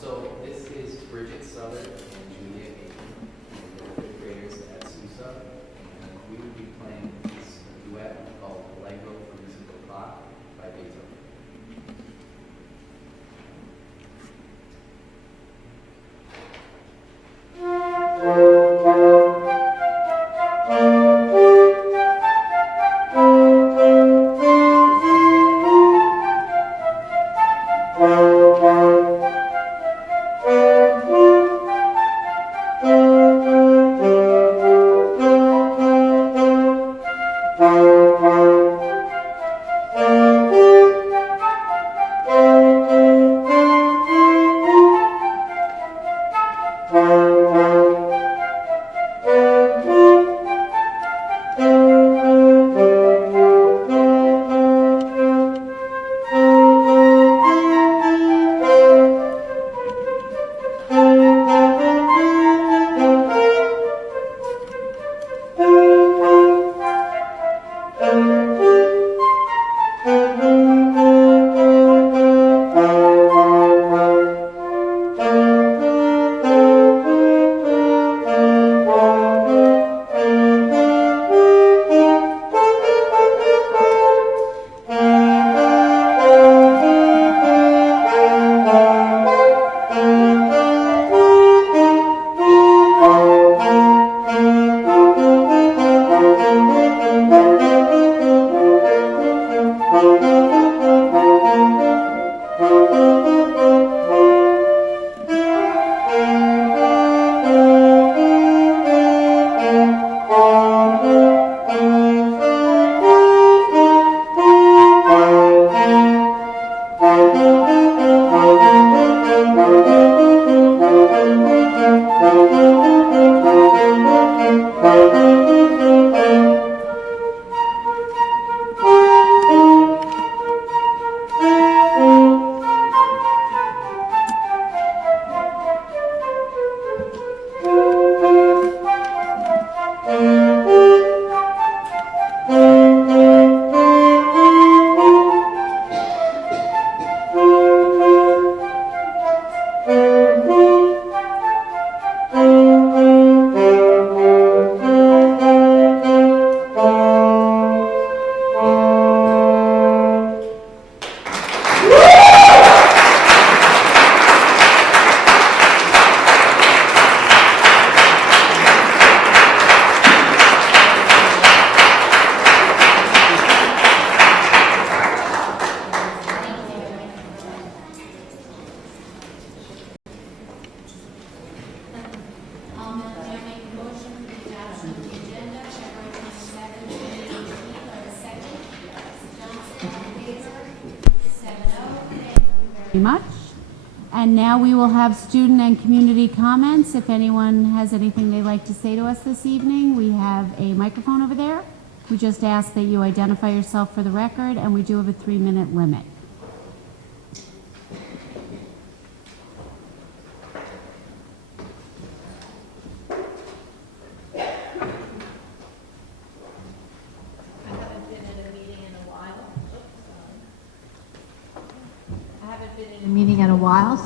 So this is Bridget Southern and Julia Aiken, the fifth graders at SUSA, and we will be playing this duet called Allegro for Musical Clock by Beethoven. Much. And now we will have student and community comments. If anyone has anything they'd like to say to us this evening, we have a microphone over there. We just ask that you identify yourself for the record, and we do have a 3-minute limit.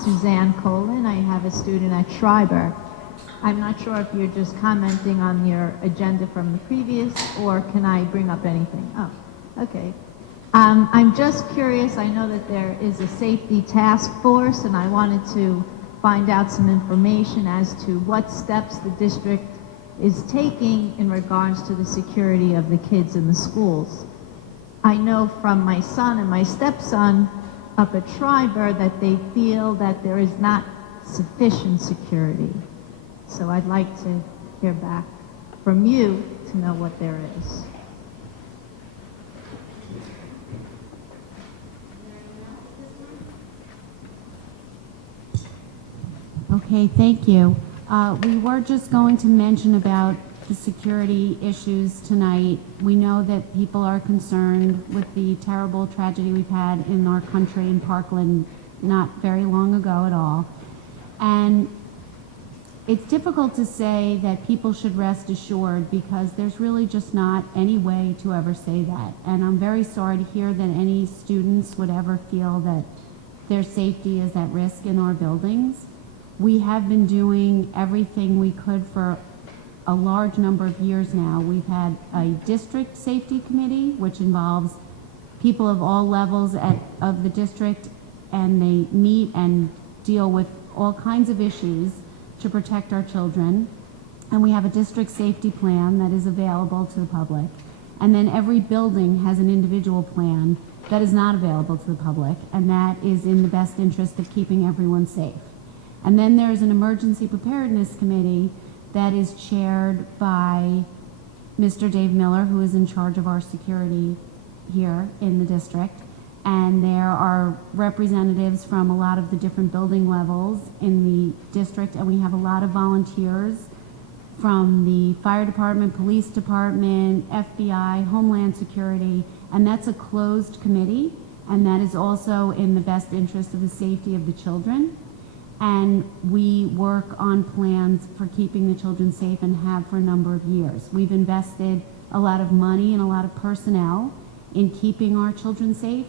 Suzanne Colin. I have a student at Schreiber. I'm not sure if you're just commenting on your agenda from the previous, or can I bring up anything? Oh, okay. I'm just curious. I know that there is a safety task force, and I wanted to find out some information as to what steps the district is taking in regards to the security of the kids in the schools. I know from my son and my stepson up at Schreiber that they feel that there is not sufficient security. So I'd like to hear back from you to know what there is. Okay, thank you. We were just going to mention about the security issues tonight. We know that people are concerned with the terrible tragedy we've had in our country in Parkland not very long ago at all. And it's difficult to say that people should rest assured because there's really just not any way to ever say that. And I'm very sorry to hear that any students would ever feel that their safety is at risk in our buildings. We have been doing everything we could for a large number of years now. We've had a district safety committee, which involves people of all levels of the district, and they meet and deal with all kinds of issues to protect our children. And we have a district safety plan that is available to the public. And then every building has an individual plan that is not available to the public, and that is in the best interest of keeping everyone safe. And then there's an emergency preparedness committee that is chaired by Mr. Dave Miller, who is in charge of our security here in the district. And there are representatives from a lot of the different building levels in the district, and we have a lot of volunteers from the fire department, police department, FBI, Homeland Security, and that's a closed committee, and that is also in the best interest of the safety of the children. And we work on plans for keeping the children safe and have for a number of years. We've invested a lot of money and a lot of personnel in keeping our children safe.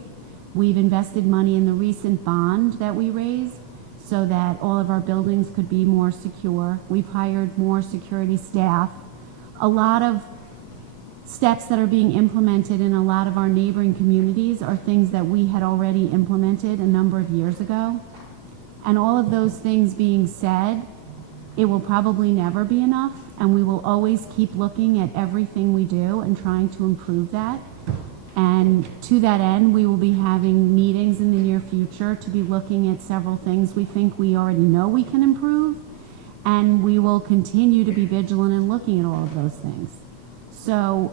We've invested money in the recent bond that we raised so that all of our buildings could be more secure. We've hired more security staff. A lot of steps that are being implemented in a lot of our neighboring communities are things that we had already implemented a number of years ago. And all of those things being said, it will probably never be enough, and we will always keep looking at everything we do and trying to improve that. And to that end, we will be having meetings in the near future to be looking at several things we think we already know we can improve, and we will continue to be vigilant in looking at all of those things. So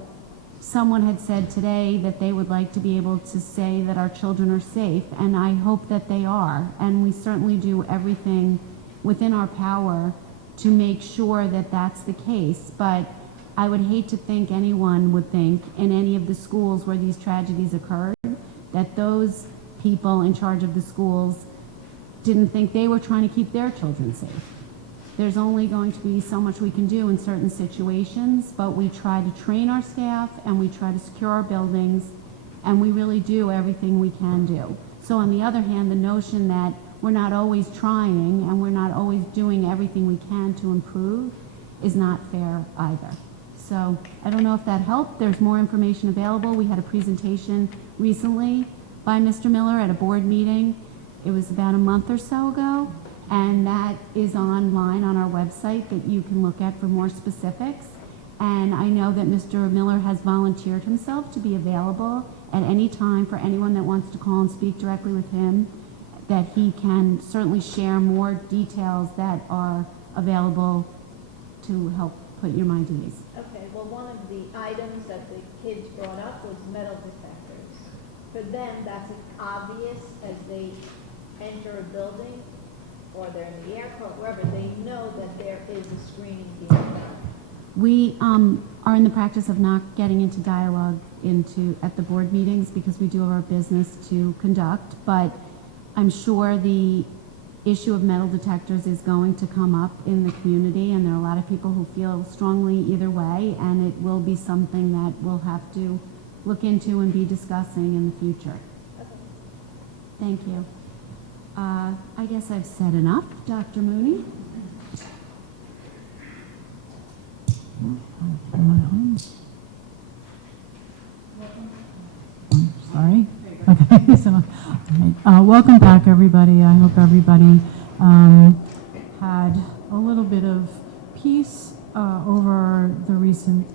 someone had said today that they would like to be able to say that our children are safe, and I hope that they are, and we certainly do everything within our power to make sure that that's the case. But I would hate to think anyone would think in any of the schools where these tragedies occurred that those people in charge of the schools didn't think they were trying to keep their children safe. There's only going to be so much we can do in certain situations, but we try to train our staff and we try to secure our buildings, and we really do everything we can do. So on the other hand, the notion that we're not always trying and we're not always doing everything we can to improve is not fair either. So I don't know if that helped. There's more information available. We had a presentation recently by Mr. Miller at a board meeting. It was about a month or so ago, and that is online on our website that you can look at for more specifics. And I know that Mr. Miller has volunteered himself to be available at any time for anyone that wants to call and speak directly with him, that he can certainly share more details that are available to help put your mind at ease. Okay, well, one of the items that the kids brought up was metal detectors. For them, that's obvious as they enter a building or they're in the airport, wherever, they know that there is a screening being done. We are in the practice of not getting into dialogue at the board meetings because we do have our business to conduct, but I'm sure the issue of metal detectors is going to come up in the community, and there are a lot of people who feel strongly either way, and it will be something that we'll have to look into and be discussing in the future. Okay. Thank you. I guess I've said enough. Dr. Mooney? Sorry. Okay. So, welcome back, everybody. I hope everybody had a little bit of peace over the recent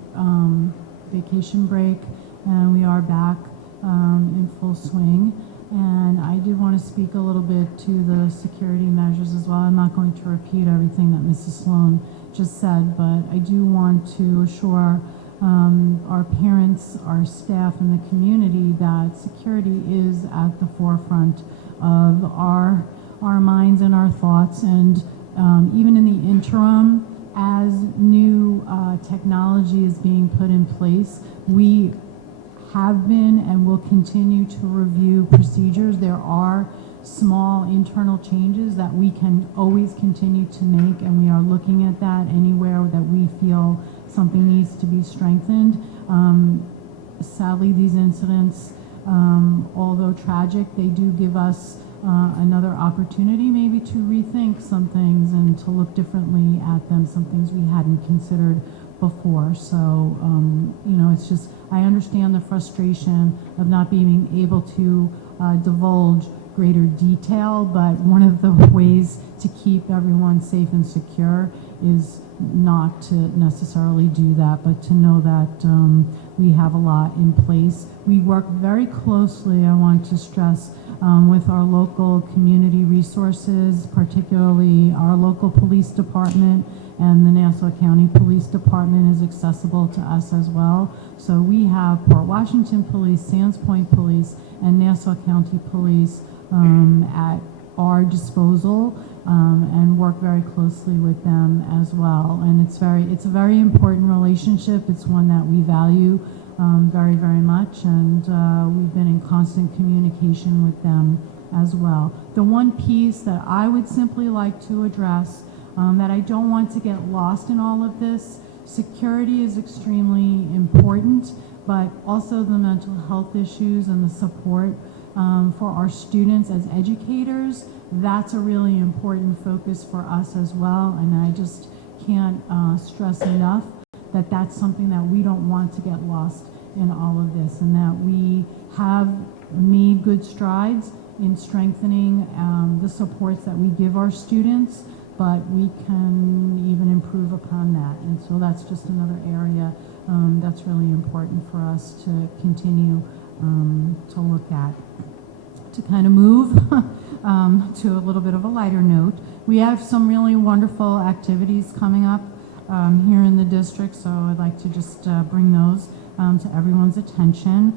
vacation break, and we are back in full swing. And I did want to speak a little bit to the security measures as well. I'm not going to repeat everything that Mrs. Sloan just said, but I do want to assure our parents, our staff, and the community that security is at the forefront of our minds and our thoughts. And even in the interim, as new technology is being put in place, we have been and will continue to review procedures. There are small internal changes that we can always continue to make, and we are looking at that anywhere that we feel something needs to be strengthened. Sadly, these incidents, although tragic, they do give us another opportunity maybe to rethink some things and to look differently at them, some things we hadn't considered before. So, you know, it's just, I understand the frustration of not being able to divulge greater detail, but one of the ways to keep everyone safe and secure is not to necessarily do that, but to know that we have a lot in place. We work very closely, I want to stress, with our local community resources, particularly our local police department, and the Nassau County Police Department is accessible to us as well. So we have Port Washington Police, Sands Point Police, and Nassau County Police at our disposal, and work very closely with them as well. And it's a very important relationship. It's one that we value very, very much, and we've been in constant communication with them as well. The one piece that I would simply like to address, that I don't want to get lost in all of this, security is extremely important, but also the mental health issues and the support for our students as educators, that's a really important focus for us as well. And I just can't stress enough that that's something that we don't want to get lost in all of this, and that we have made good strides in strengthening the supports that we give our students, but we can even improve upon that. And so that's just another area that's really important for us to continue to look at. To kind of move to a little bit of a lighter note, we have some really wonderful activities coming up here in the district, so I'd like to just bring those to everyone's attention.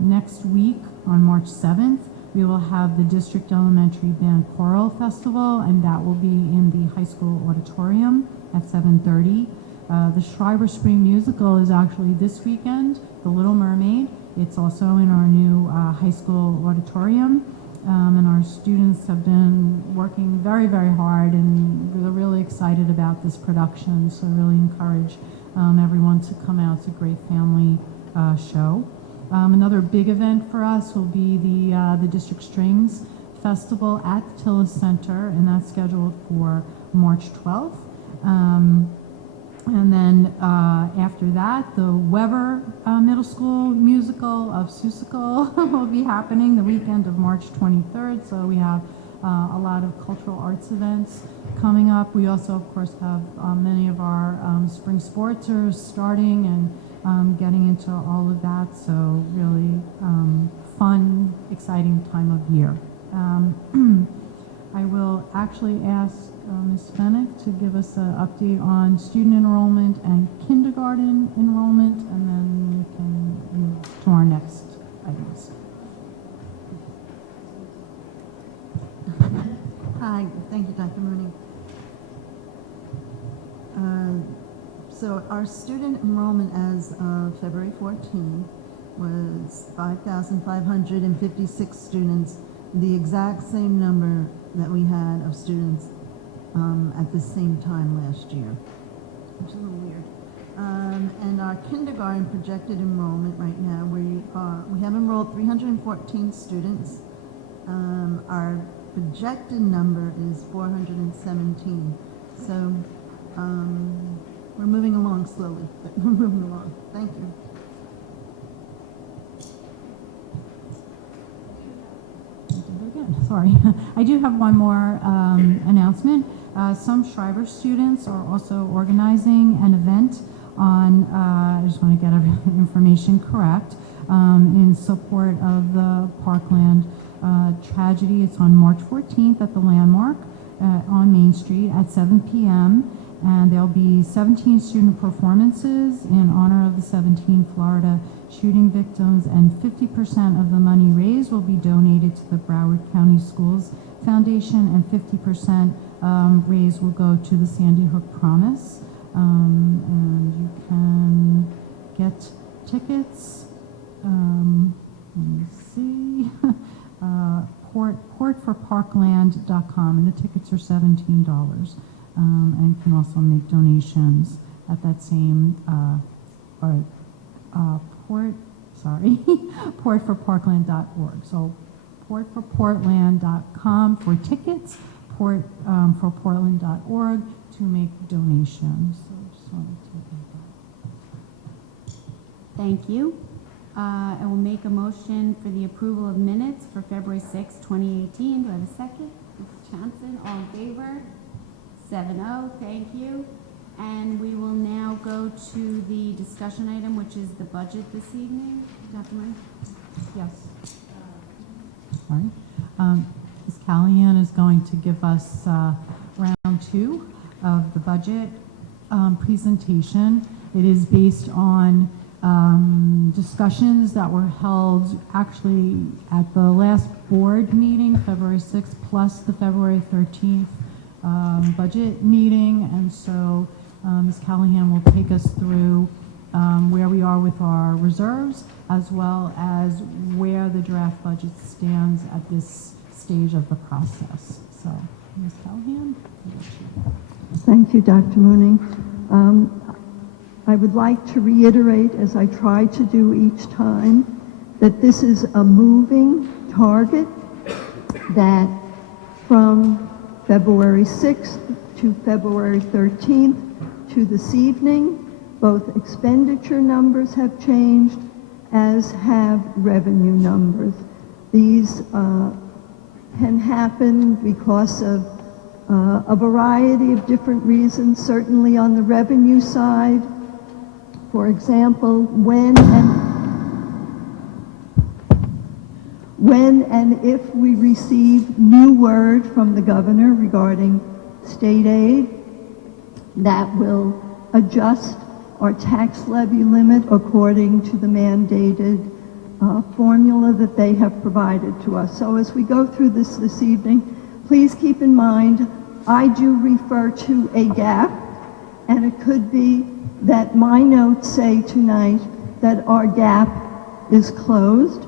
Next week, on March 7th, we will have the District Elementary Band Choral Festival, and that will be in the high school auditorium at 7:30. The Schreiber Spring Musical is actually this weekend, The Little Mermaid. It's also in our new high school auditorium, and our students have been working very, very hard, and we're really excited about this production, so really encourage everyone to come out. It's a great family show. Another big event for us will be the District Strings Festival at the Tillis Center, and that's scheduled for March 12th. And then after that, the Weber Middle School Musical of Seussical will be happening the weekend of March 23rd. So we have a lot of cultural arts events coming up. We also, of course, have many of our spring sports are starting and getting into all of that. So really fun, exciting time of year. I will actually ask Ms. Fennick to give us an update on student enrollment and kindergarten enrollment, and then we can move to our next items. Hi, thank you, Dr. Mooney. So our student enrollment as of February 14 was 5,556 students, the exact same number that we had of students at the same time last year, which is a little weird. And our kindergarten projected enrollment right now, we have enrolled 314 students. Our projected number is 417. So we're moving along slowly, but we're moving along. Thank you. Sorry, I do have one more announcement. Some Schreiber students are also organizing an event on, I just want to get every information correct, in support of the Parkland tragedy. It's on March 14th at the Landmark on Main Street at 7 p.m. And there'll be 17 student performances in honor of the 17 Florida shooting victims, and 50% of the money raised will be donated to the Broward County Schools Foundation, and 50% raised will go to the Sandy Hook Promise. And you can get tickets, let me see, portforparkland.com, and the tickets are $17. And can also make donations at that same portforparkland.org. So portforportland.com for tickets, forportland.org to make donations. So just wanted to add that. Thank you. I will make a motion for the approval of minutes for February 6, 2018. Do I have a second? Mrs. Johnson, all in favor? 7-0, thank you. And we will now go to the discussion item, which is the budget this evening. Dr. Murray? Yes. Sorry. Ms. Callahan is going to give us round 2 of the budget presentation. It is based on discussions that were held actually at the last board meeting, February 6th, plus the February 13th budget meeting. And so Ms. Callahan will take us through where we are with our reserves, as well as where the draft budget stands at this stage of the process. So, Ms. Callahan, I'll let you go. Thank you, Dr. Mooney. I would like to reiterate, as I try to do each time, that this is a moving target, that from February 6th to February 13th to this evening, both expenditure numbers have changed, as have revenue numbers. These can happen because of a variety of different reasons. Certainly on the revenue side, for example, when and if we receive new word from the governor regarding state aid, that will adjust our tax levy limit according to the mandated formula that they have provided to us. So as we go through this evening, please keep in mind, I do refer to a gap, and it could be that my notes say tonight that our gap is closed,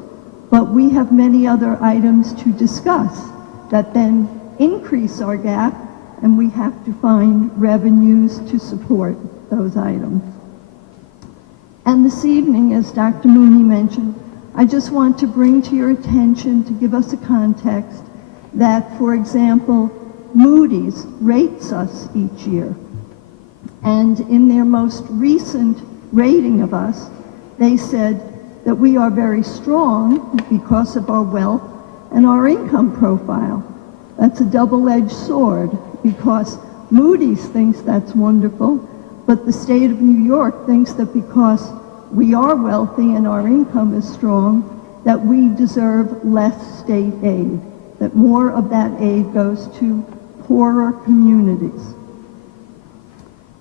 but we have many other items to discuss that then increase our gap, and we have to find revenues to support those items. And this evening, as Dr. Mooney mentioned, I just want to bring to your attention, to give us a context, that, for example, Moody's rates us each year. And in their most recent rating of us, they said that we are very strong because of our wealth and our income profile. That's a double-edged sword, because Moody's thinks that's wonderful, but the state of New York thinks that because we are wealthy and our income is strong, that we deserve less state aid, that more of that aid goes to poorer communities.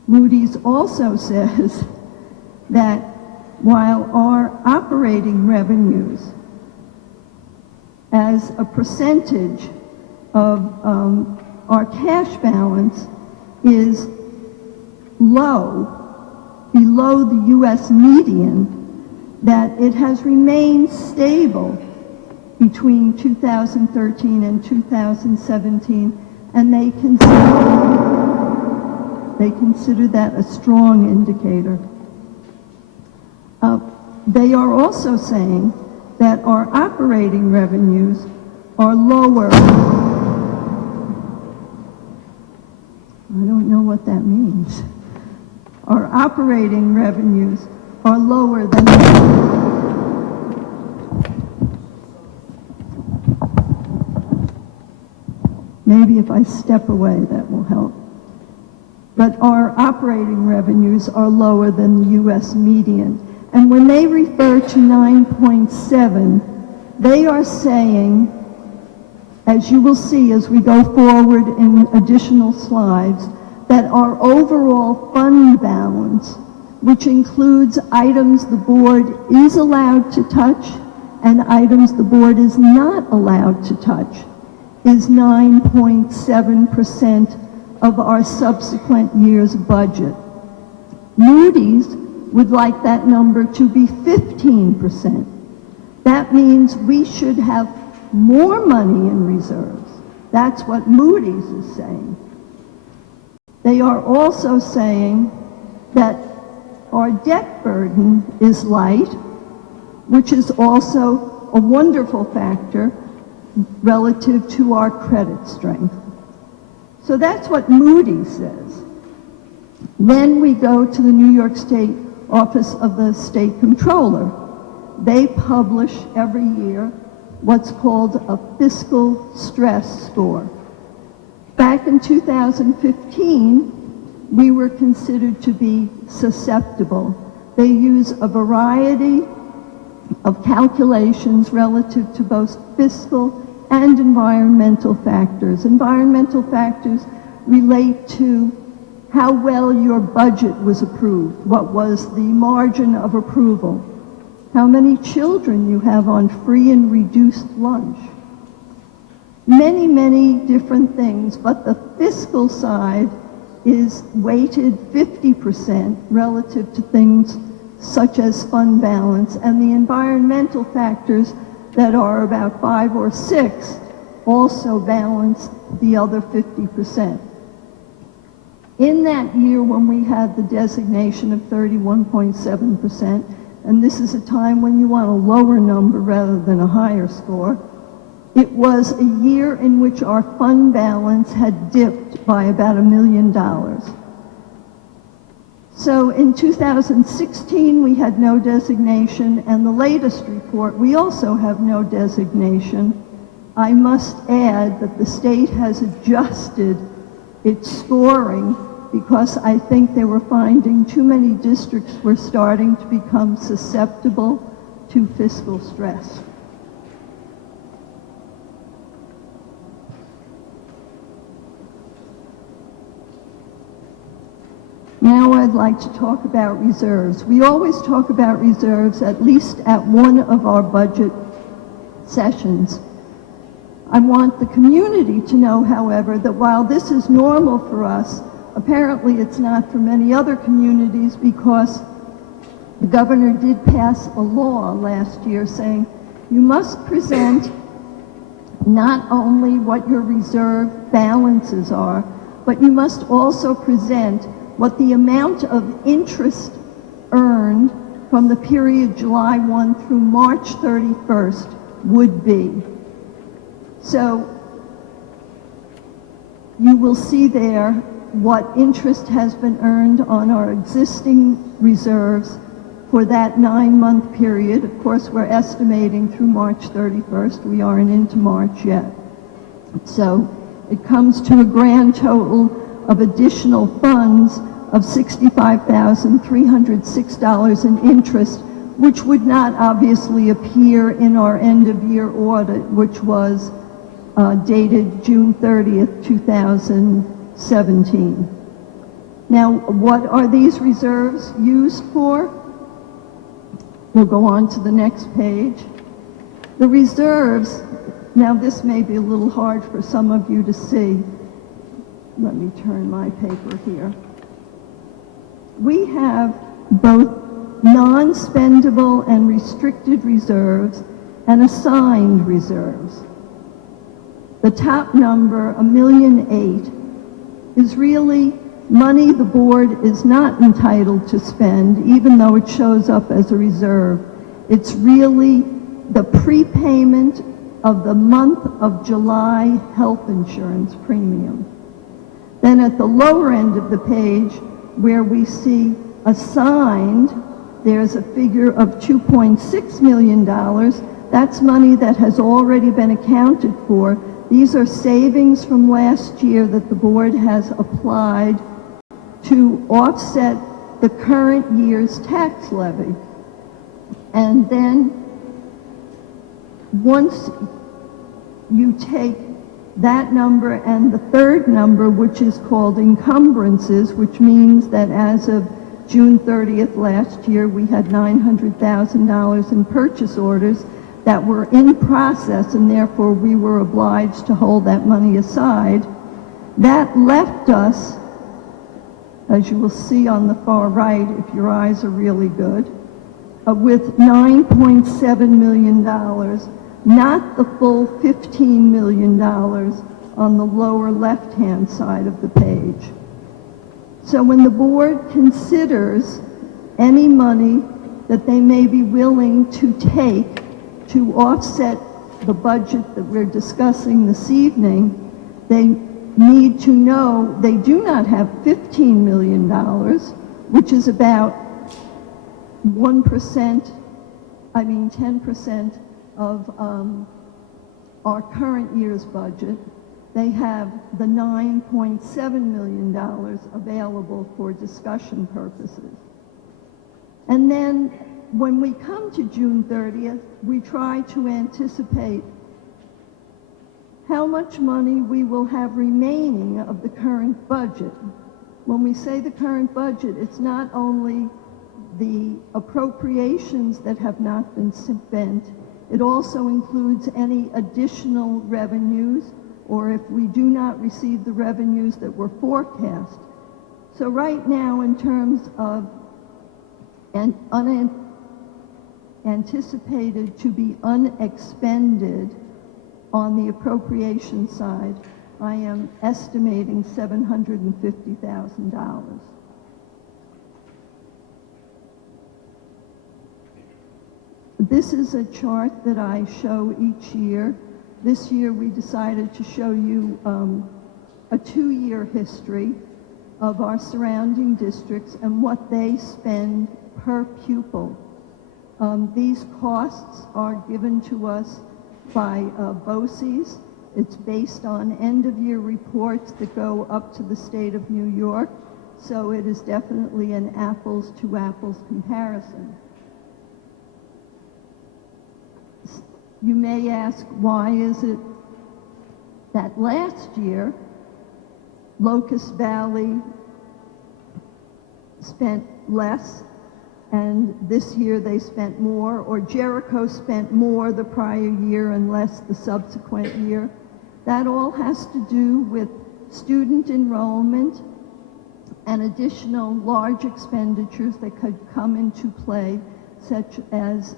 Moody's also says that while our operating revenues as a percentage of our cash balance is low, below the U.S. median, that it has remained stable between 2013 and 2017, and they consider that a strong indicator. They are also saying that our operating revenues are lower. I don't know what that means. Our operating revenues are lower than maybe if I step away that will help. But our operating revenues are lower than the U.S. median. And when they refer to 9.7, they are saying, as you will see as we go forward in additional slides, that our overall fund balance, which includes items the board is allowed to touch and items the board is not allowed to touch, is 9.7% of our subsequent year's budget. Moody's would like that number to be 15%. That means we should have more money in reserves. That's what Moody's is saying. They are also saying that our debt burden is light, which is also a wonderful factor, relative to our credit strength. So that's what Moody's says. Then we go to the New York State Office of the State Comptroller. They publish every year what's called a fiscal stress score. Back in 2015, we were considered to be susceptible. They use a variety of calculations relative to both fiscal and environmental factors. Environmental factors relate to how well your budget was approved, what was the margin of approval, how many children you have on free and reduced lunch. Many, many different things, but the fiscal side is weighted 50% relative to things such as fund balance, and the environmental factors that are about 5 or 6 also balance the other 50%. In that year when we had the designation of 31.7%, and this is a time when you want a lower number rather than a higher score, it was a year in which our fund balance had dipped by about $1 million. So in 2016, we had no designation, and the latest report, we also have no designation. I must add that the state has adjusted its scoring because I think they were finding too many districts were starting to become susceptible to fiscal stress. Now I'd like to talk about reserves. We always talk about reserves at least at one of our budget sessions. I want the community to know, however, that while this is normal for us, apparently it's not for many other communities, because the governor did pass a law last year saying you must present not only what your reserve balances are, but you must also present what the amount of interest earned from the period July 1 through March 31st would be. So you will see there what interest has been earned on our existing reserves for that 9-month period. Of course, we're estimating through March 31st. We aren't into March yet. So it comes to a grand total of additional funds of $65,306 in interest, which would not obviously appear in our end-of-year audit, which was dated June 30th, 2017. Now, what are these reserves used for? We'll go on to the next page. The reserves, now this may be a little hard for some of you to see. Let me turn my paper here. We have both non-spendable and restricted reserves and assigned reserves. The top number, $1.8 million, is really money the board is not entitled to spend, even though it shows up as a reserve. It's really the prepayment of the month of July health insurance premium. Then at the lower end of the page, where we see assigned, there's a figure of $2.6 million. That's money that has already been accounted for. These are savings from last year that the board has applied to offset the current year's tax levy. And then once you take that number and the third number, which is called encumbrances, which means that as of June 30th last year, we had $900,000 in purchase orders that were in process, and therefore we were obliged to hold that money aside. That left us, as you will see on the far right, if your eyes are really good, with $9.7 million, not the full $15 million on the lower left-hand side of the page. So when the board considers any money that they may be willing to take to offset the budget that we're discussing this evening, they need to know they do not have $15 million, which is about 10% of our current year's budget. They have the $9.7 million available for discussion purposes. And then when we come to June 30th, we try to anticipate how much money we will have remaining of the current budget. When we say the current budget, it's not only the appropriations that have not been spent, it also includes any additional revenues, or if we do not receive the revenues that were forecast. So right now, in terms of anticipated to be unexpended on the appropriation side, I am estimating $750,000. This is a chart that I show each year. This year we decided to show you a 2-year history of our surrounding districts and what they spend per pupil. These costs are given to us by BOCES. It's based on end-of-year reports that go up to the state of New York, so it is definitely an apples-to-apples comparison. You may ask, why is it that last year Locust Valley spent less and this year they spent more, or Jericho spent more the prior year and less the subsequent year? That all has to do with student enrollment and additional large expenditures that could come into play, such as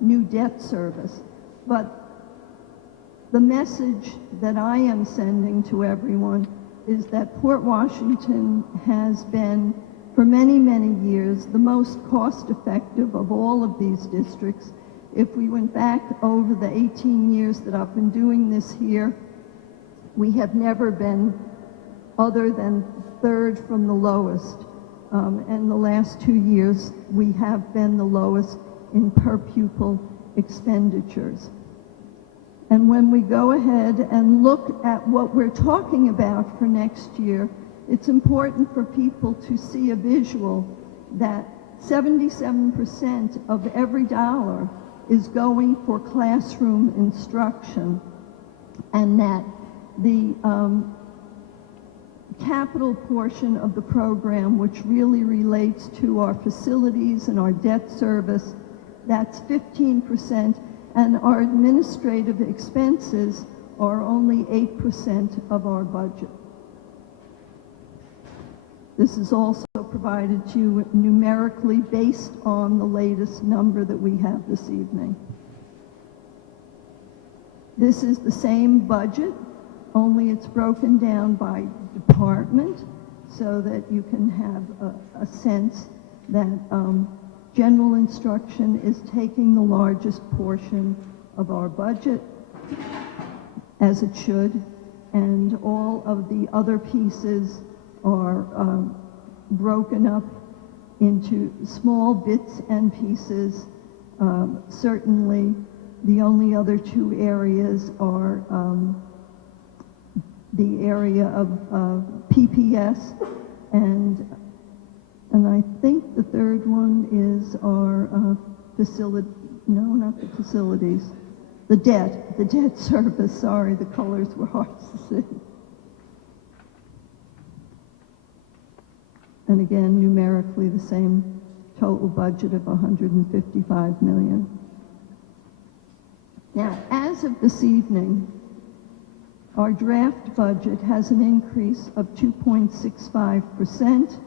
new debt service. But the message that I am sending to everyone is that Port Washington has been, for many, many years, the most cost-effective of all of these districts. If we went back over the 18 years that I've been doing this here, we have never been other than third from the lowest. And the last 2 years, we have been the lowest in per pupil expenditures. And when we go ahead and look at what we're talking about for next year, it's important for people to see a visual that 77% of every dollar is going for classroom instruction, and that the capital portion of the program, which really relates to our facilities and our debt service, that's 15%, and our administrative expenses are only 8% of our budget. This is also provided to you numerically based on the latest number that we have this evening. This is the same budget, only it's broken down by department so that you can have a sense that general instruction is taking the largest portion of our budget, as it should, and all of the other pieces are broken up into small bits and pieces. Certainly, the only other 2 areas are the area of PPS, and I think the third one is our facility, no, not the facilities, the debt service. Sorry, the colors were hard to see. And again, numerically the same total budget of $155 million. Now, as of this evening, our draft budget has an increase of 2.65%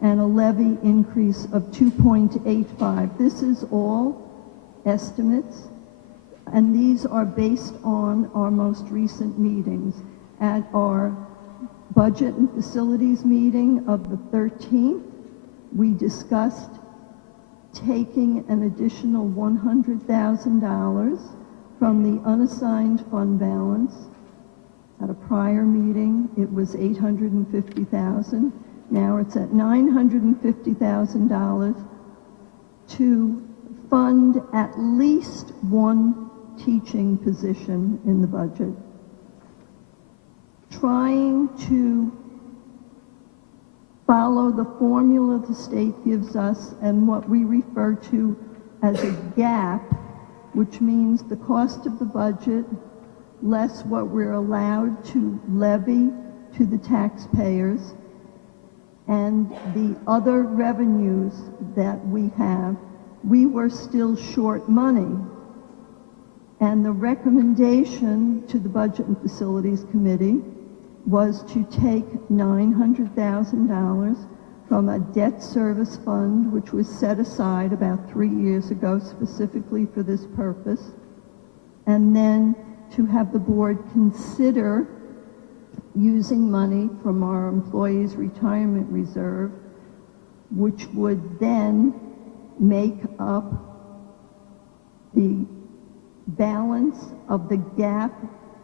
and a levy increase of 2.85%. This is all estimates, and these are based on our most recent meetings. At our Budget and Facilities meeting of the 13th, we discussed taking an additional $100,000 from the unassigned fund balance. At a prior meeting, it was $850,000. Now it's at $950,000 to fund at least one teaching position in the budget. Trying to follow the formula the state gives us and what we refer to as a gap, which means the cost of the budget less what we're allowed to levy to the taxpayers and the other revenues that we have, we were still short money. And the recommendation to the Budget and Facilities Committee was to take $900,000 from a debt service fund, which was set aside about 3 years ago specifically for this purpose, and then to have the board consider using money from our employees' retirement reserve, which would then make up the balance of the gap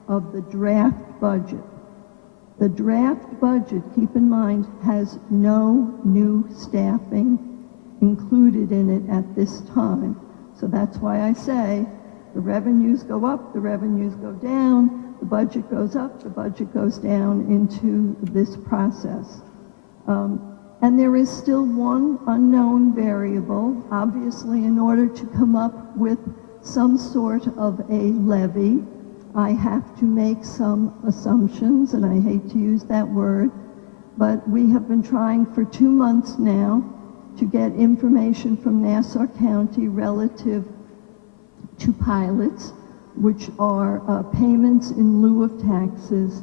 of the draft budget. The draft budget, keep in mind, has no new staffing included in it at this time. So that's why I say the revenues go up, the revenues go down, the budget goes up, the budget goes down into this process. And there is still one unknown variable. Obviously, in order to come up with some sort of a levy, I have to make some assumptions, and I hate to use that word, but we have been trying for 2 months now to get information from Nassau County relative to pilots, which are payments in lieu of taxes.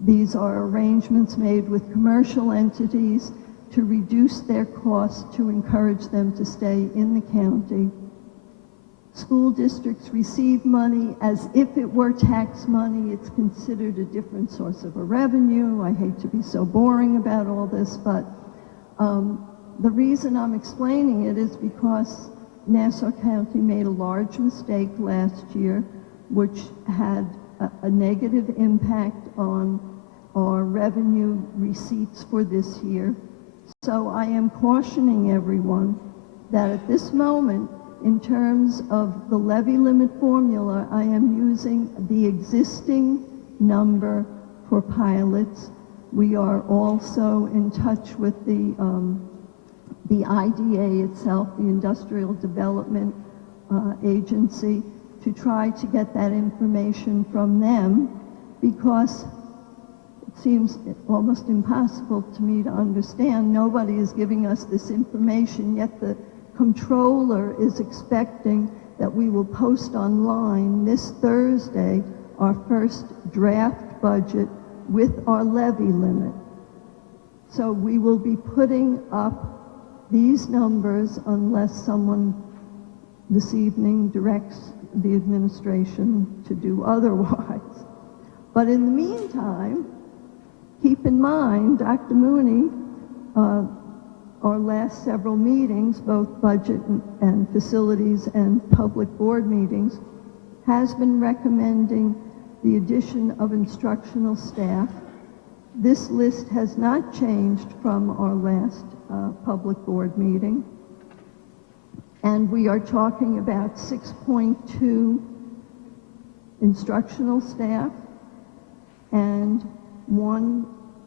These are arrangements made with commercial entities to reduce their costs to encourage them to stay in the county. School districts receive money as if it were tax money. It's considered a different source of a revenue. I hate to be so boring about all this, but the reason I'm explaining it is because Nassau County made a large mistake last year, which had a negative impact on our revenue receipts for this year. So I am cautioning everyone that at this moment, in terms of the levy limit formula, I am using the existing number for pilots. We are also in touch with the IDA itself, the Industrial Development Agency, to try to get that information from them, because it seems almost impossible to me to understand. Nobody is giving us this information, yet the Comptroller is expecting that we will post online this Thursday our first draft budget with our levy limit. So we will be putting up these numbers unless someone this evening directs the administration to do otherwise. But in the meantime, keep in mind, Dr. Mooney, our last several meetings, both budget and facilities and public board meetings, has been recommending the addition of instructional staff. This list has not changed from our last public board meeting. And we are talking about 6.2 instructional staff and 1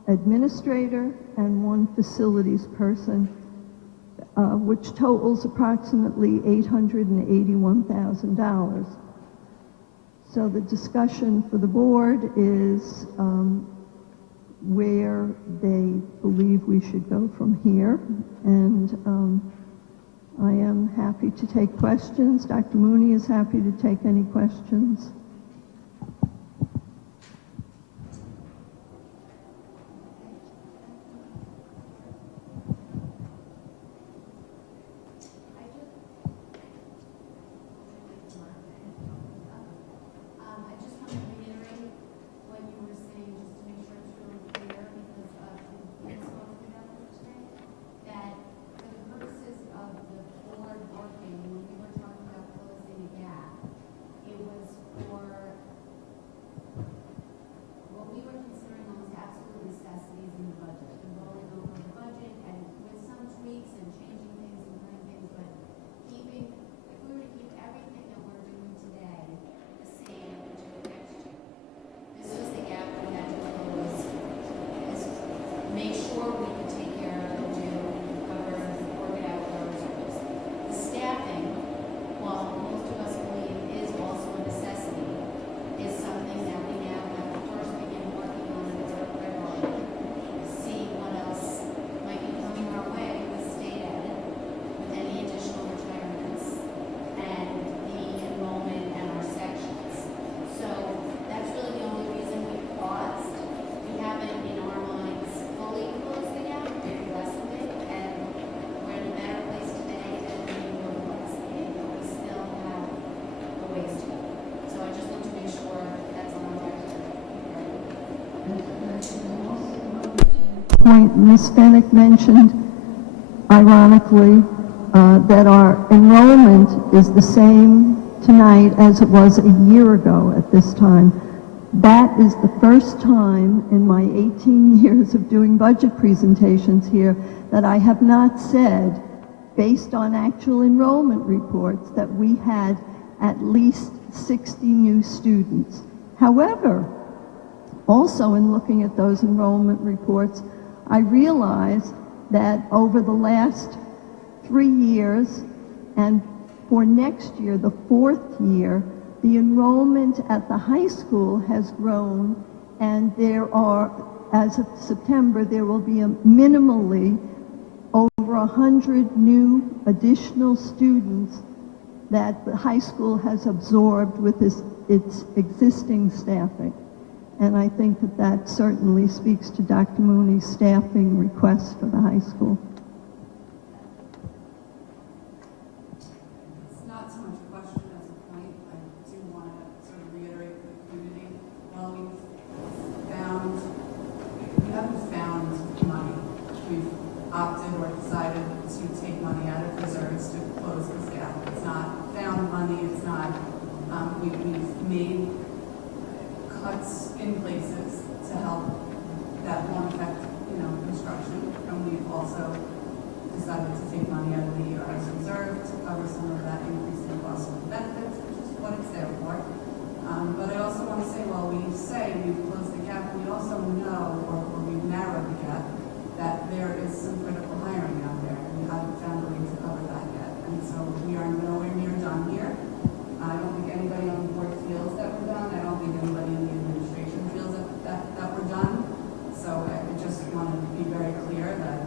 administrator and 1 facilities person, which totals approximately $881,000. So the discussion for the board is where they believe we should go from here. And I am happy to take questions. Dr. Mooney is happy to take any questions. point, Ms. Fennick mentioned, ironically, that our enrollment is the same tonight as it was a year ago at this time. That is the first time in my 18 years of doing budget presentations here that I have not said, based on actual enrollment reports, that we had at least 60 new students. However, also in looking at those enrollment reports, I realized that over the last 3 years, and for next year, the 4th year, the enrollment at the high school has grown, and there are, as of September, there will be a minimally over 100 new additional students that the high school has absorbed with its existing staffing. And I think that that certainly speaks to Dr. Mooney's staffing request for the high school. It's not so much a question as a point. I do want to sort of reiterate for the community. While we haven't found money. We've opted or decided to take money out of reserves to close this gap. It's not found money. It's not. We've made cuts in places to help that won't affect, construction. And we've also decided to take money out of the ERS reserve to cover some of that increase in cost of benefits, which is what it's there for. But I also want to say, while we say we've closed the gap, we also know, or we've narrowed the gap, that there is some critical hiring out there, and we haven't found a way to cover that yet. And so we are nowhere near done here. I don't think anybody on the board feels that we're done. I don't think anybody in the administration feels that we're done. So I just want to be very clear that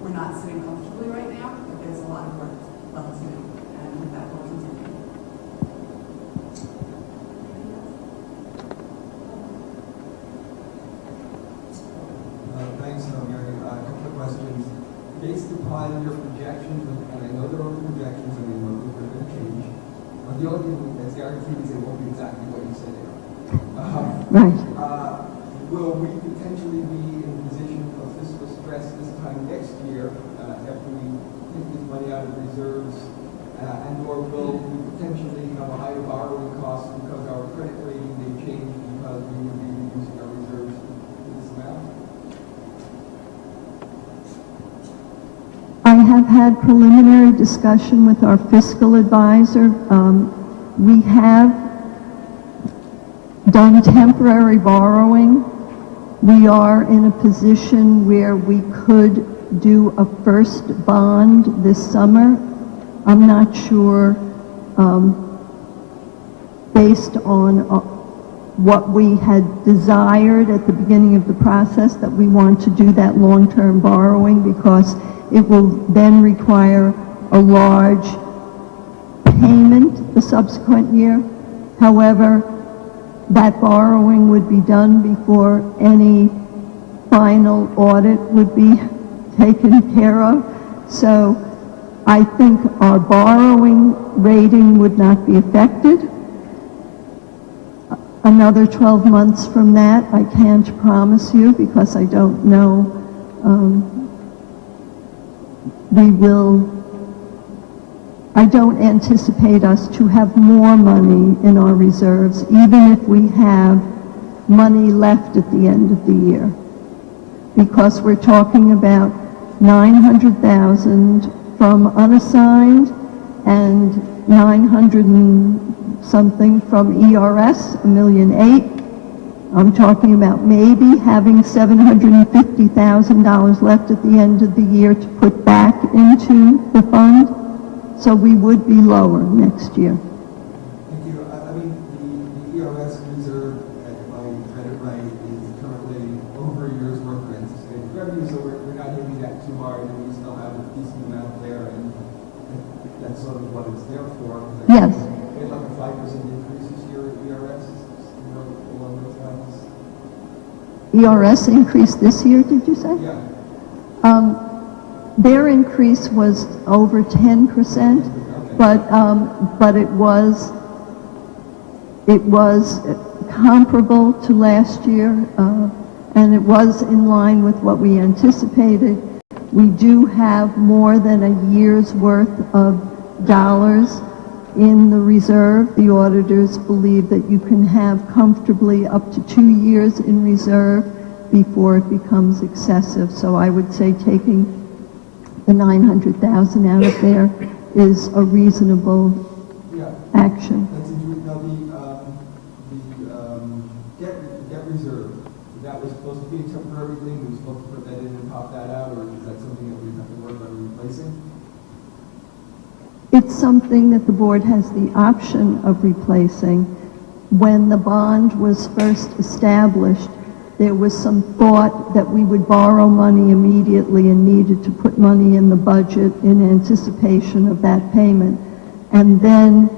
we're not sitting comfortably right now, but there's a lot of work left to do, and that will continue. Thanks, Mary. A couple of questions. Based upon your projections, and I know they're only projections, and we know that they're going to change, the only thing that's guaranteed is they won't be exactly what you said they are. Right. Will we potentially be in a position of fiscal stress this time next year after we take this money out of reserves, and or will we potentially have a higher borrowing cost because our credit rating may change because we would be reducing our reserves to this amount? I have had preliminary discussion with our fiscal advisor. We have done temporary borrowing. We are in a position where we could do a first bond this summer. I'm not sure, based on what we had desired at the beginning of the process, that we want to do that long-term borrowing, because it will then require a large payment the subsequent year. However, that borrowing would be done before any final audit would be taken care of. So I think our borrowing rating would not be affected. Another 12 months from that, I can't promise you, because I don't know. I don't anticipate us to have more money in our reserves, even if we have money left at the end of the year, because we're talking about 900,000 from unassigned and 900 and something from ERS, $1.8 million. I'm talking about maybe having $750,000 left at the end of the year to put back into the fund. So we would be lower next year. Thank you. I mean, the ERS reserve, if I read it right, is currently over a year's worth of anticipated revenue, so we're not hitting that too hard, and we still have a decent amount there, and that's sort of what it's there for. Yes. We had like a 5% increase this year at ERS, along those lines. ERS increased this year, did you say? Yeah. Their increase was over 10%, but it was comparable to last year. and it was in line with what we anticipated. We do have more than a year's worth of dollars in the reserve. The auditors believe that you can have comfortably up to 2 years in reserve before it becomes excessive. So I would say taking the 900,000 out of there is a reasonable Yeah, action. that's interesting. Now, the debt reserve, that was supposed to be a temporary thing, we were supposed to put that in and pop that out, or is that something that we have to work on replacing? It's something that the board has the option of replacing. When the bond was first established, there was some thought that we would borrow money immediately and needed to put money in the budget in anticipation of that payment. And then,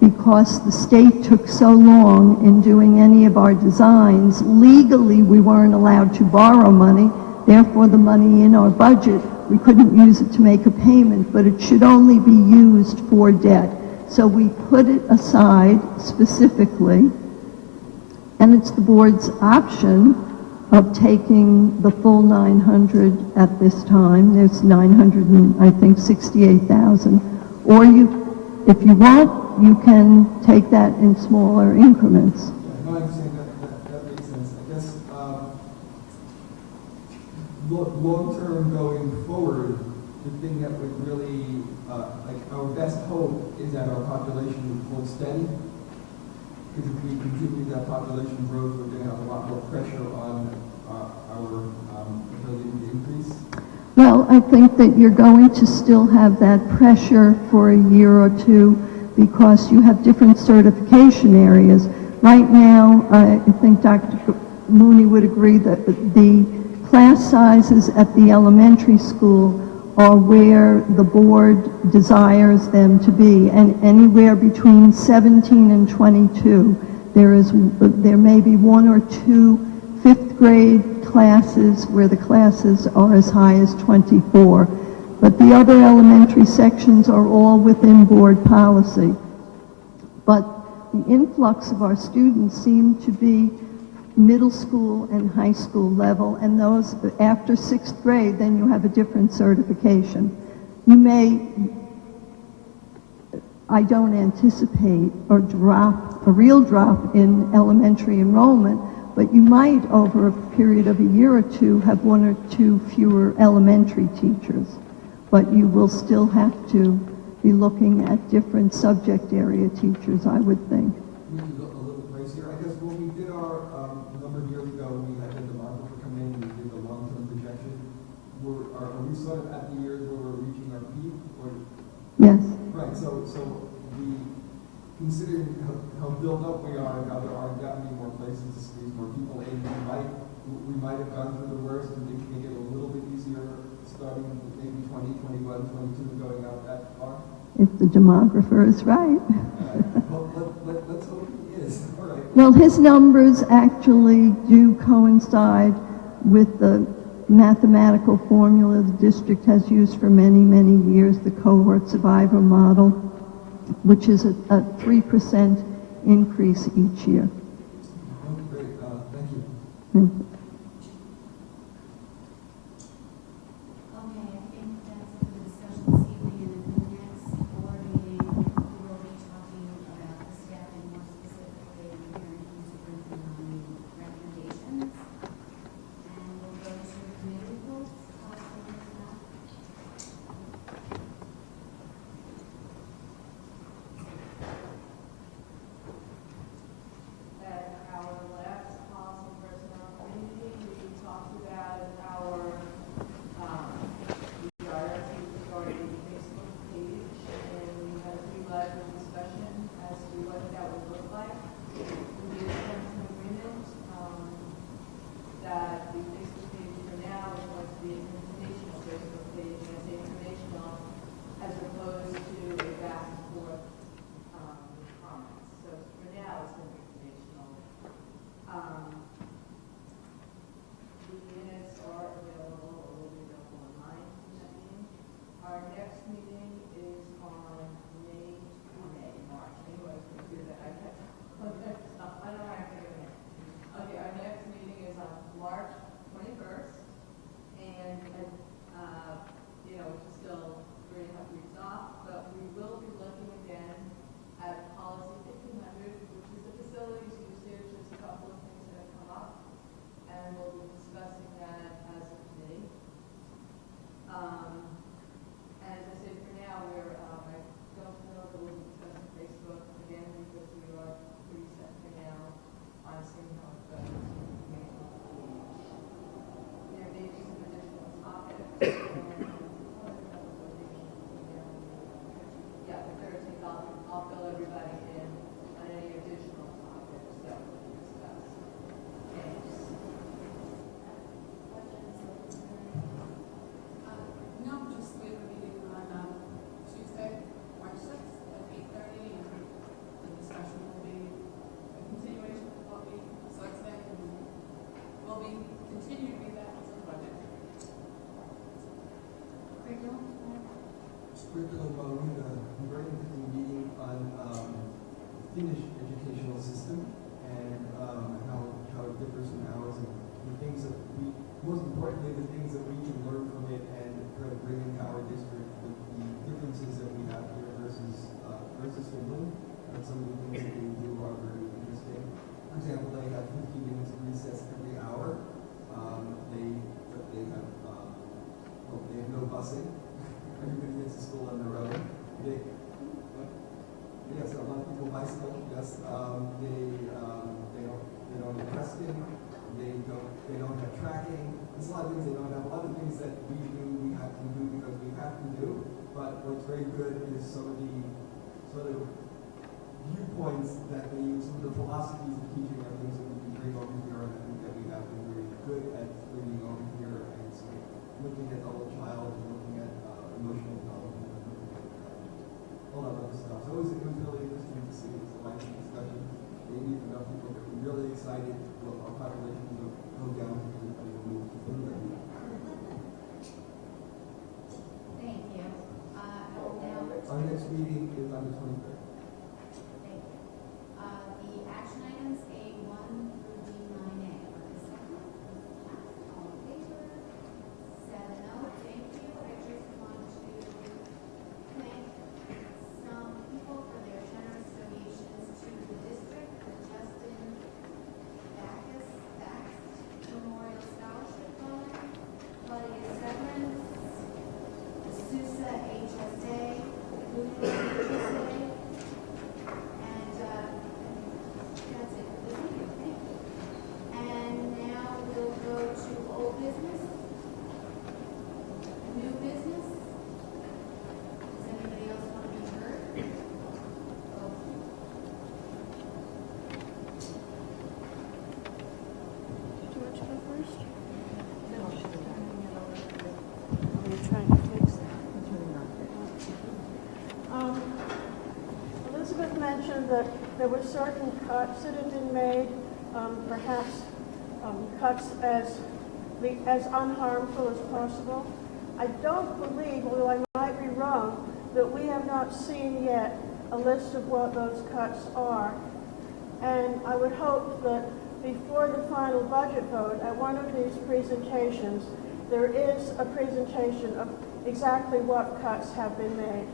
because the state took so long in doing any of our designs, legally we weren't allowed to borrow money. Therefore, the money in our budget, we couldn't use it to make a payment, but it should only be used for debt. So we put it aside specifically, and it's the board's option of taking the full 900 at this time. There's 900 and I think 68,000. Or you, if you want, you can take that in smaller increments. Yeah, no, I understand that makes sense. I guess, long-term going forward, the thing that would really, like our best hope is that our population holds steady. Because if we continue that population growth, we're going to have a lot more pressure on our ability to increase. Well, I think that you're going to still have that pressure for a year or two because you have different certification areas. Right now, I think Dr. Mooney would agree that the class sizes at the elementary school are where the board desires them to be, and anywhere between 17 and 22. There may be 1 or 2 fifth grade classes where the classes are as high as 24. But the other elementary sections are all within board policy. But the influx of our students seem to be middle school and high school level, and those after 6th grade, then you have a different certification. You may, I don't anticipate a real drop in elementary enrollment, but you might, over a period of a year or two, have 1 or 2 fewer elementary teachers. But you will still have to be looking at different subject area teachers, I would think. We can go a little pricier. I guess when we did our number of years ago, we had the demographer come in and we did the long-term projection. Are we sort of at the years where we're reaching our peak? Or? Yes. Right, so we, considering how built up we are and how there aren't that many more places to squeeze more people in, we might have gone through the worst and things may get a little bit easier starting maybe 20, 21, 22 going out that far. If the demographer is right. Well, let's hope he is. All right. Well, his numbers actually do coincide with the mathematical formula the district has used for many, many years, the cohort survivor model, which is a 3% increase each year. Oh, great. Thank you. Thank you. Okay, I think that's it for the discussion this evening, and at the next board meeting, we will be talking about the staffing more specifically and hearing from superintendent on the recommendations. And we'll go to committee reports. At our last policy personnel committee everybody in on any additional topics that we discussed. Thanks. No, just we have a meeting on Tuesday, March 6th at 8:30, and the discussion will be a continuation of what we saw today, and will be continue to be that until the budget. Curriculum, we had a very interesting meeting on Finnish educational system and how it differs from ours, and the things that we, most importantly, the things that we can learn from it and try to bring into our district with the differences that we have here versus Finland. And some of the things that they do are very interesting. For example, they have 15 minutes of recess every hour. They have no busing. Everybody gets to school on their own. Yes, a lot of people bicycle. Yes, they don't have testing. They don't have tracking. There's a lot of things they don't have. A lot of things that we do, we have to do because we have to do. But what's very good is some of the sort of viewpoints that they use, some of the philosophies of teaching are things that we can bring over here, and I think that we have been very good at bringing over here and sort of looking at the whole child and looking at emotional development and looking at a lot of other stuff. So it was really interesting to see. It was a lively discussion. They need enough people that were really excited. Well, our population will go down and will move to Finland. Thank you. Our next meeting is on the 23rd. Thank you. The action items A1 through D9A. Second, all in favor? 7-0. Thank you. I just want to thank some people for their generous donations to the district. The Justin Backus Memorial Scholarship Fund, Claudia Severance, Sousa HSA, Lutheran HSA, and that's it for this meeting. Thank you. And now we'll go to old business, new business. Does anybody else want to be heard? Okay. Do you want to go first? No. Are you trying to fix that? Elizabeth mentioned that there were certain cuts that had been made, perhaps cuts as unharmful as possible. I don't believe, although I might be wrong, that we have not seen yet a list of what those cuts are. And I would hope that before the final budget vote, at one of these presentations, there is a presentation of exactly what cuts have been made.